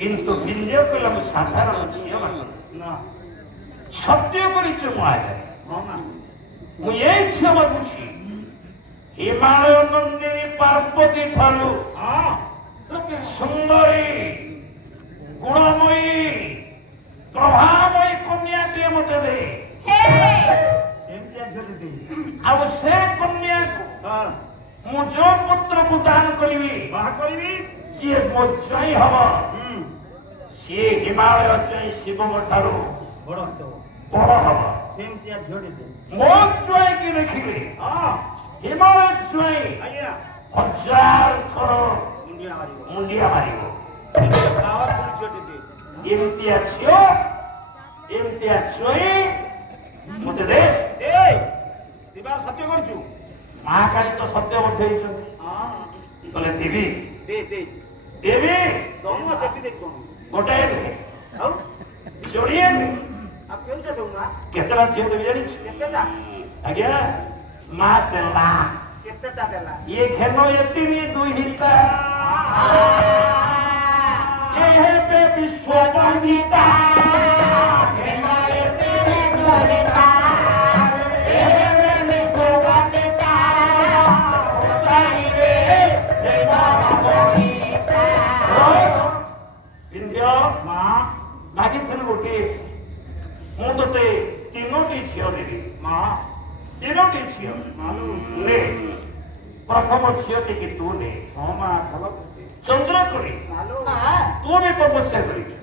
কিন্তু বিন্দেহ কইলাম সাধারণ ঝিও না সত্য করিছে মায়া মু এই ঝিও বুঝি হিমালয় নন্দিনী পার্বতী ঠারু সুন্দরী গুণময়ী প্রভাময়ী কন্যাটিଏ মতে দে ଆଉ ସେ କନ୍ୟାକୁ ମୁଁ ଯୋଉ ପୁତ୍ରକୁ ଦାନ କରିବି ସିଏ ମୋ ଜୟ ହବ ସିଏ ହିମାଳୟ ଜୟ ଶିବଙ୍କ ଠାରୁ ବଡ ହବ ମୋ ଜୟକି ଦେଖିବେ ହିମାଳୟ ଜୟ 1000 ଥର ମୁଣ୍ଡିଆ ମାରିବ ଏମିତିଆ ଝିଅ ଏମିତିଆ ଜୟ ମତେ ଦେ ସତ୍ୟ କରୁଛୁ ମା କାଲି ତ ସତ୍ୟ ବଠେଇଛନ୍ତି କହିଲେ ଦେବି ଦେବି ଗୋଟାଏ ଯୋଡ଼ିଏ କେତେଟା ଝିଅ ଦେବି ଜାଣିଛୁ ଆଜ୍ଞା ମା ଦେଲା ଇଏ ଘେନ ଏତିନି ଦୁଇ ହିତା ଏ ହେବେ ବିଶ୍ୱବନ୍ଦିତା ମାଗିଥିଲୁ ଗୋଟିଏ ମୁଁ ତତେ ତିନୋଟି ଝିଅ ଦେବି ତିନୋଟି ଝିଅ ନେ ପ୍ରଥମ ଝିଅଟିକି ତୁ ନେ ଚନ୍ଦ୍ର କରି ତୁ ବି ତପସ୍ୟା କରିଛୁ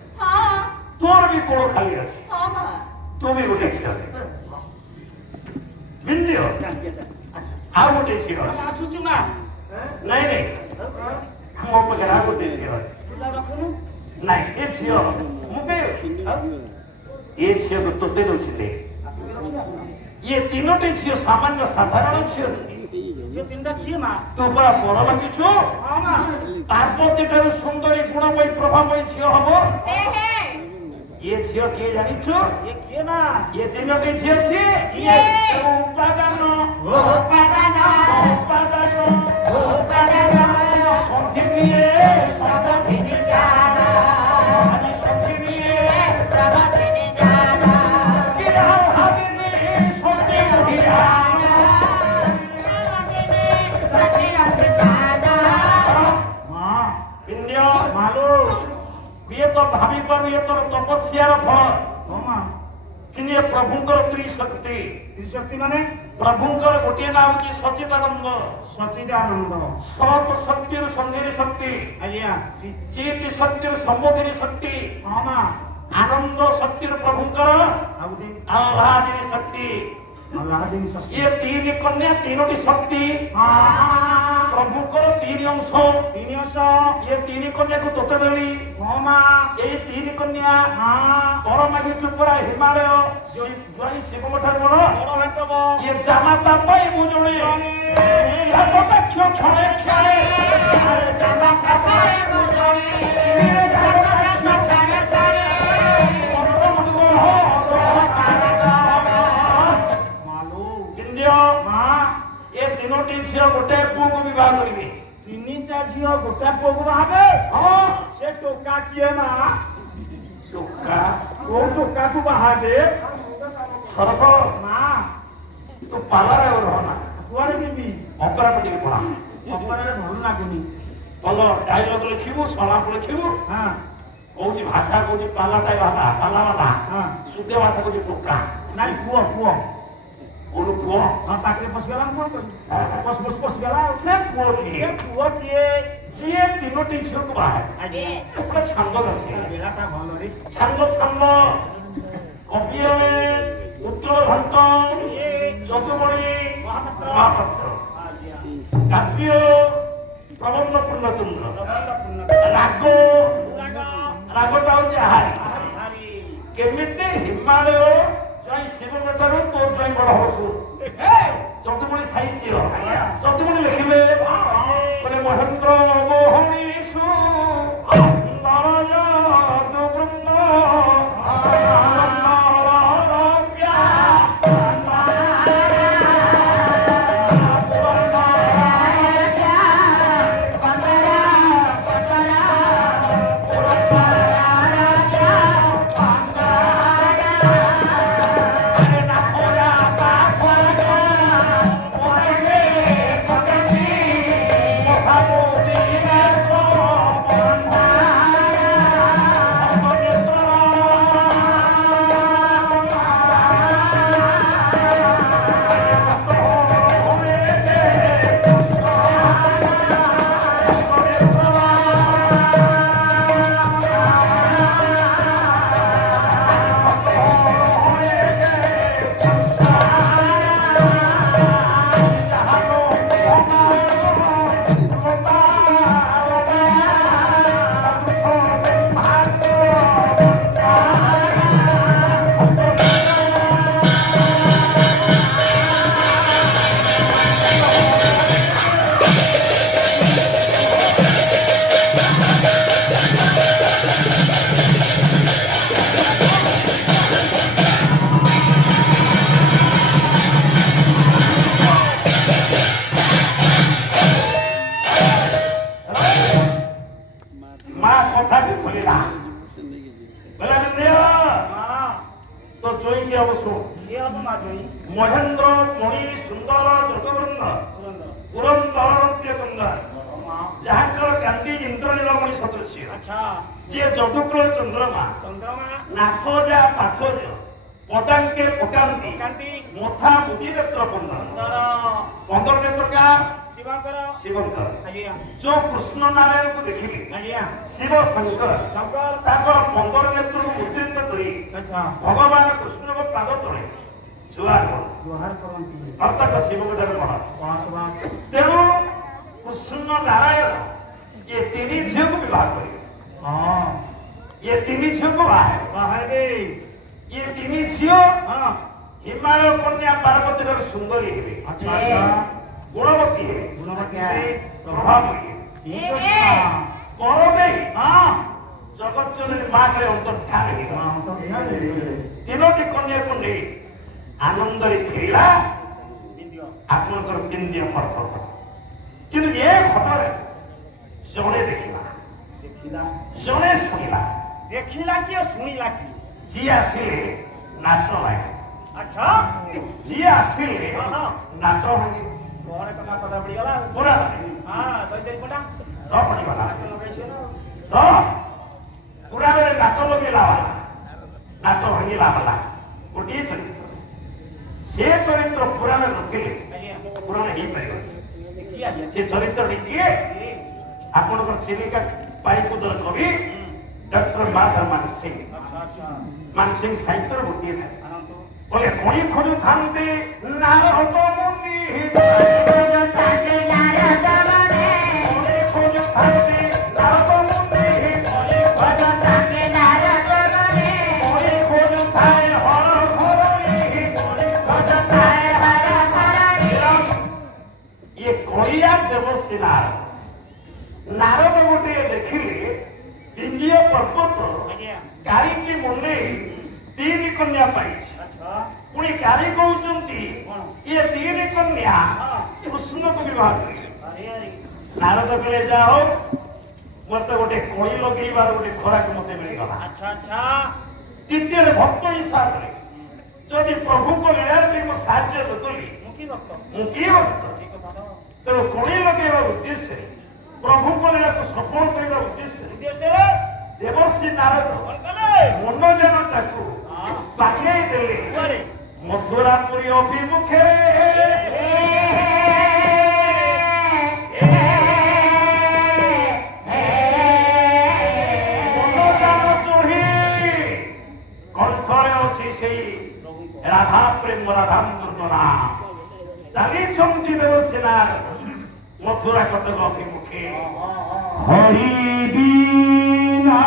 ତୋର ବି କୋଳ ଖାଲି ଅଛି ତୁ ବି ଗୋଟେ ଝିଅ ଦେ ବିନ୍ଦିଅ ଆଉ ଗୋଟେ ଝିଅ ଆସୁଛୁ ନା ନାଇଁ ନାଇଁ ମୋ ପାଖରେ ଆଉ ଗୋଟେ ଝିଅ ଅଛି ନାଇଁ ଏ ଝିଅ ମୁଁ ଏ ଝିଅକୁ ତୋତେ ଦଉଛି ଦେ ଇଏ ତିନୋଟି ଝିଅ ସାମାନ୍ୟ ସାଧାରଣ ଝିଅ ତୁ ପରା ବଡ ଲାଗିଛୁ ପାର୍ବତୀ ଠାରୁ ସୁନ୍ଦରୀ ଗୁଣମୟୀ ପ୍ରଭାମୟୀ ଝିଅ ହବ ଇଏ ଝିଅ କିଏ ଜାଣିଛୁ ଇଏ ତିନୋଟି ଝିଅ କିଏ ଉପାଦାନ भावी पारू ये तोर तपस्यार फल किने प्रभुंकर त्रिशक्ति माने प्रभुंकर गोटे नाम कि सच्चिदानंद सब शक्ति संधिनी शक्ति चित शक्ति संबोधिनी शक्ति आनंद शक्ति प्रभुंकर आह्लादिनी शक्ति ये तीन कन्या तीनोटी शक्ति प्रभुकर तीन अंश ये तीन कन्या को तोते देवी ये तीन कन्या परमागी चुपरा हिमालय जय शिव ठार बड़ ये जामाता पाई मु जणे जातक क्षणे क्षणे जामाता पाई मु जणे ये तीनोटी झील गोटे पुओ को विवाह करेंगे तीनटा झील गोटे पुओ को बाहाबे हां से टोका किए ना टोका वो टोका को बाहाबे सरफ मां तो पालार रहना कुआडे जीबी ऑपरा पटी पड़ा ऑपरा रे भल लागुनी पलो डायलॉग लिखिबो सलाप लिखिबो हां कोजी भाषा कोजी पालाटाई भाषा पाला वाला हां शुद्ध भाषा कोजी टोका नाही पुओ Ulu puo, pakai pos galang puo pos galang. Saya puo kie, cie tino tinggal tu bah. Aje, apa canggo kan sih? Bela tak bolu ni. Canggo, kopi utol hantong, jogomori, mahapatra. Kapio, prabandha purna chandra. Rago tahu je hari. Kemite Himalaya. जय शिव ठार तो जय बड़ हसु जतुमणि साहित्य जतुमणि लिखिले बोले महेंद्र मोहनीसु नारायण ब्रह्म ମା କଥାଟି ଖୋଲିଲା କହିଲା ବିନ୍ଦେୟ तो जोई की अवसो ये अब मा जोई महेंद्र मणि सुंदर जगवर्ण पुरंदर रत्नगंगा जहाकर कांदी इंद्रनीलमणि सदृश अच्छा जे जदुकुल चंद्रमा नाथजा पाथर्य पटांके पकांती मोथा मुदी नेत्र पंदर नेत्र का शिवंकर जो कृष्ण नारायण को देखिली शिव शंकर ताकर 15 नेत्र को उद्दीप्त करी भगवान कृष्ण को पाद तले जुहार करती अर्थात शिव दर्पण तेणु कृष्ण नारायण ये तीन झील को विवाह करेंगे ये तीन झील को बाहर ये तीन झील हिमालय कन्या पार्वती सुंदरी गुणवती है प्रभावती जगत जननी माँ के अंतर्ध्यान तीनोटी कन्या को नहीं आनंद फेरा आपनकर बिंदिया फरफर किंतु ये घटना जड़े देखिला जड़े शुणिला देखिला कि शुणिला कि जी आसिले नाट लागे अच्छा जी आसिले नाट लागे कोरे कमा पता पड़ी गला पूरा हां दई दई पटा तो पड़ी गला तो पूरा रे नाट लगेला वाला नाट भांगिला वाला गोटी चरित्र से चरित्र पुराण नथिले पुराण ही परियो से चरित्र किए आपण को चिलिका पाईकुदर कवि डॉक्टर मान सिंह साहित्य गोटी है बोले कोई खोजु थांते नारद मुनि ताके नारद मने खोजु थांते नारद मुनि ताके नारद मने खोजु थाए हर हरणी ताए हर हरणी ये कोइया देवसिनार नारद गोटे देखिले इंद्रिय पर्वत गाड़ी की मुंडे 3 कन्या पाइछ पुणी गाड़ी कहउचंती ये 3 कन्या कृष्ण को विवाह करिले नारद बेले जाओ मते गोटे कोई लगेबार गोटे खोराक मते मिल गला अच्छा अच्छा द्वितीय भक्त हिसाब रे जदि प्रभु को लीलार में मो साहाय्य देतली मुकी भक्त ठीक कथा तो कोई लगेबार उद्देश्य प्रभु को लीला को सफल करबा उद्देश्य देवर्षि नारद मनोजन टाकू बागे देले मथुरापुरी अभिमुखे मनोजन चोही कंठरे अछि सेई राधा प्रेम राधामृतना चली छंती देवर्षि नारद मथुरा कटक अभिमुखे हरि बीना